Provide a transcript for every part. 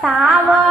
啥不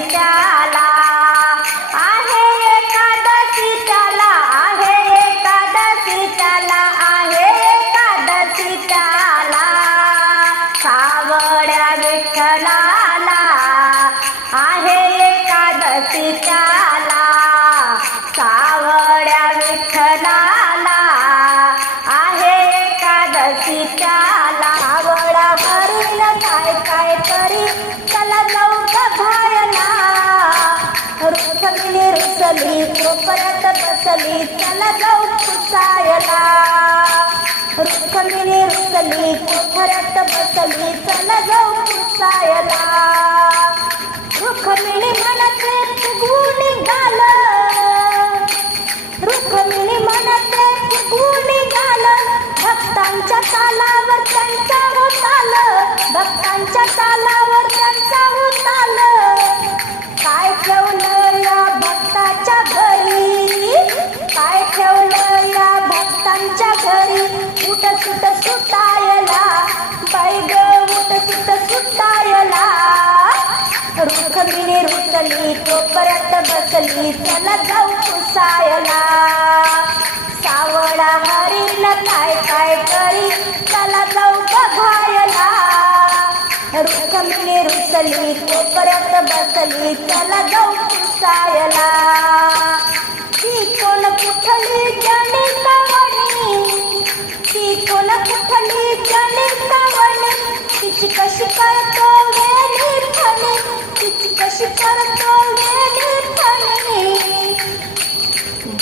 त्याला. आहे एकादशी त्याला आहे एकादशी त्याला आहे एकादशी त्याला. विठ्ठलाला आहे एकादशी त्याला. विठ्ठलाला आहे एकादशी कोपऱ्यात बसली चला जाऊ पुसायला. रुसली रुसली कोपऱ्यात बसली चला जाऊ पुसायला. रुखमिणी म्हणा बसली तोपर्यंत बसली. चला जाऊ पुसायला सावळा हरीन काय काय करी चला जाऊ बघायला. रुखमिणी रुसली तोपर्यंत बसली. चला जाऊ पुसायला ती कोण कुठली जाणी सावणी ती कोण कुठली जाणी सावणी तिची कशी करतो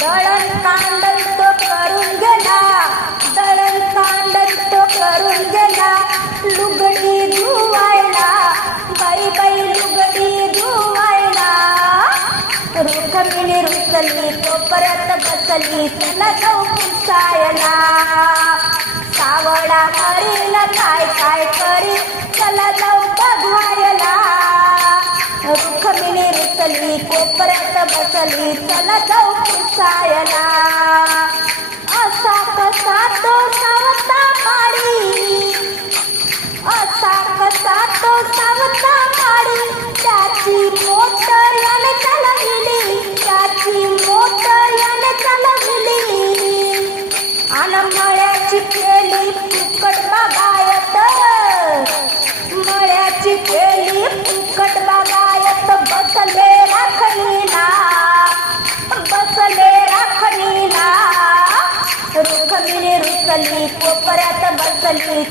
दळण कांडण करून गेला दळण कांडण तो करून गेला लुगडी धुवायला बाई बाई लुगडी धुवायला रोखमिनी रुसली तो परत बसली त्याला जाऊ पुसायला सावळा करील काय काय करी चला जाऊ बघायला दुःख रुखमिणी रुसली कोपर्यंत बसली चला जाऊ पुसायला. असा कसा तो सावता मारी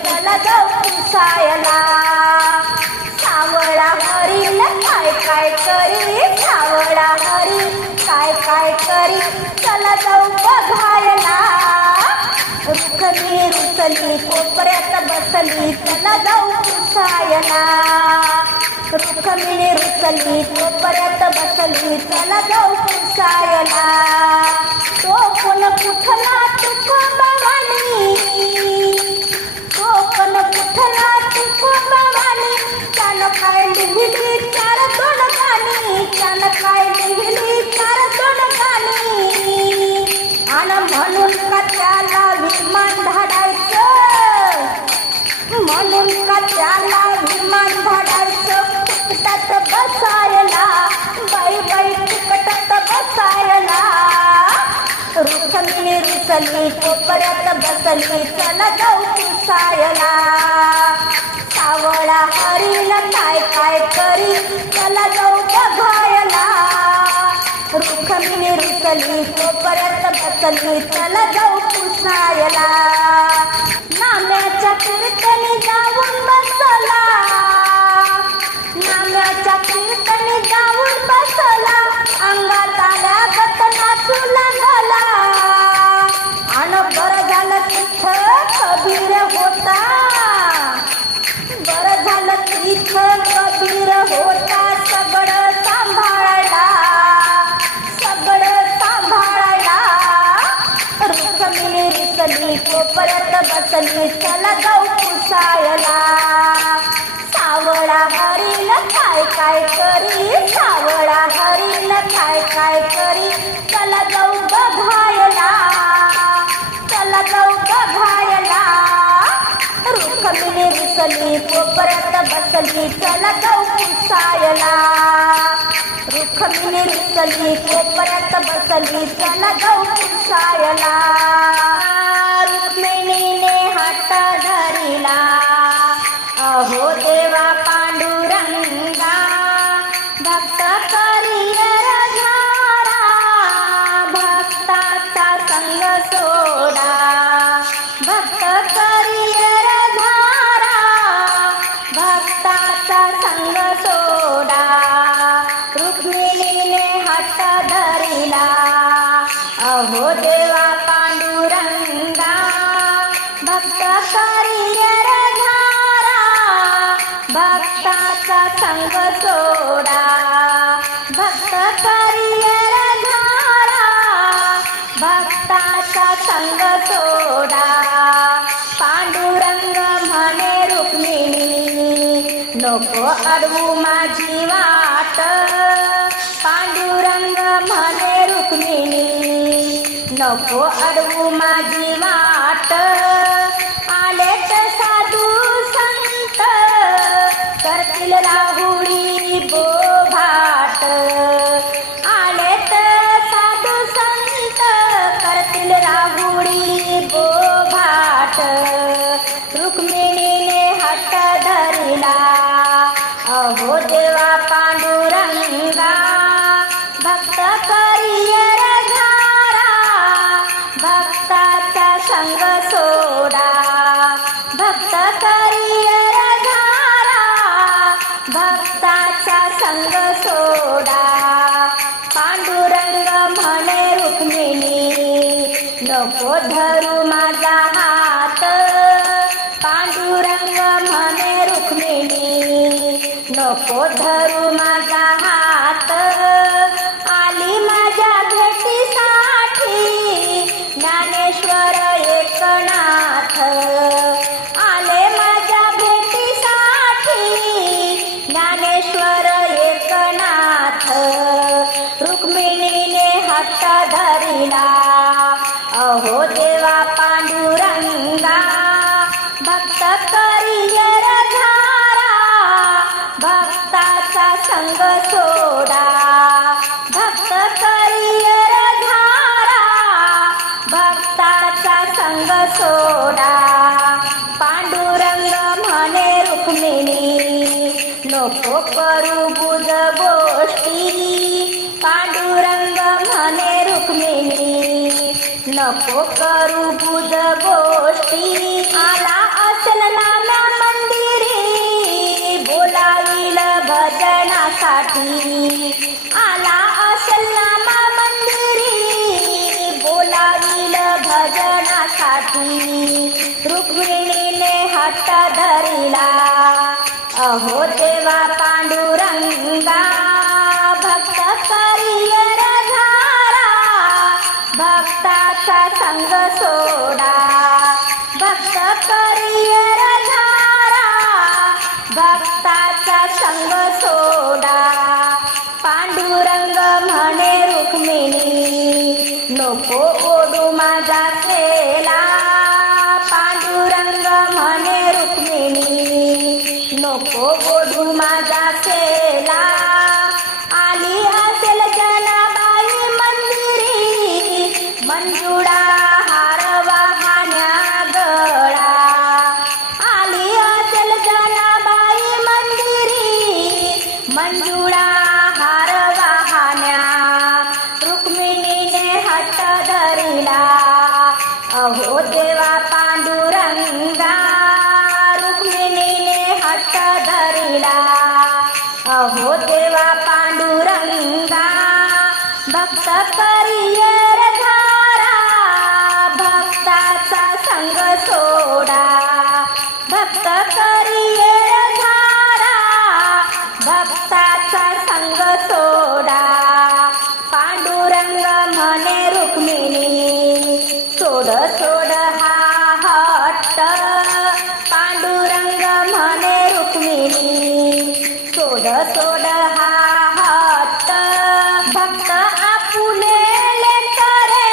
बसली चला जाऊ सायला. सावळा हरील काय काय करी सावळा हरी काय काय करी चला जाऊ बघायला. रुखमिणी रुसली कोपऱ्यात बसली. चला जाऊ रुख रुखमिणी रुसली कोपऱ्यात बसली. चला जाऊ सायला. तो बसली कोपऱ्यात हो, बसली चला जाऊ पुसायला सावळा हरील काय काय करी चला जाऊ बघायला रुखमिणी रुसली हो, कोपऱ्यात बसली चला जाऊ पुसायला नाम्याच्या कीर्तनी जाऊन रुक्मिणी रुसली कोपऱ्यात बसली चला जाऊ पुसायला. सावळा हरील काय काय करी सावळा हरील काय काय करी चला जाऊ बघायला. बसली कोपऱ्यात बसली चला जाऊ पुसायला. रुक्मिणी रुसली कोपऱ्यात बसली चला जाऊ पुसायला. भक्ताचा संग सोडा. नको अडवू माझी वाट. पांडुरंग म्हणे रुक्मिणी नको अडवू माझी भक्ताचा संग सोडा. पांडुरंग म्हणे रुक्मिणी नको धरू सोडा पांडुरंग म्हणे रुक्मिणी नको करू बुज गोष्टी. पांडुरंग म्हणे रुक्मिणी नको करू बुज गोष्टी. आला असल नाना मंदिरी बोलावील भजनासाठी. आला असल नामा मंदिरी बोलावील भजन रुक्मिणीने हट्ट धरिला. अहो देवा पांडुरंगा भक्त करियर धारा भक्ताचा संग सोडा. भक्त करियर धारा भक्ताचा संग सोडा अहो देवा पांडुरंगा रुक्मिणीने हट्ट धरिला. अहो देवा पांडुरंगा भक्त करियर सोड सोड हा हट्ट भक्त आपुले करे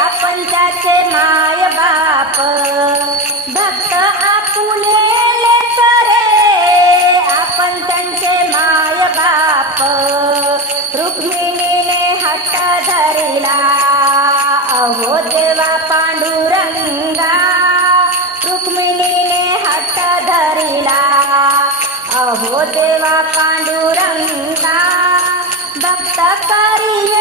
आपण त्याचे माय बाप. भक्त आपुले करे आपण त्यांचे माय बाप. रुक्मिणीने हट्ट धरिला अहो देवा पांडुरंगा. देवा पांडुरंगा भक्त करिये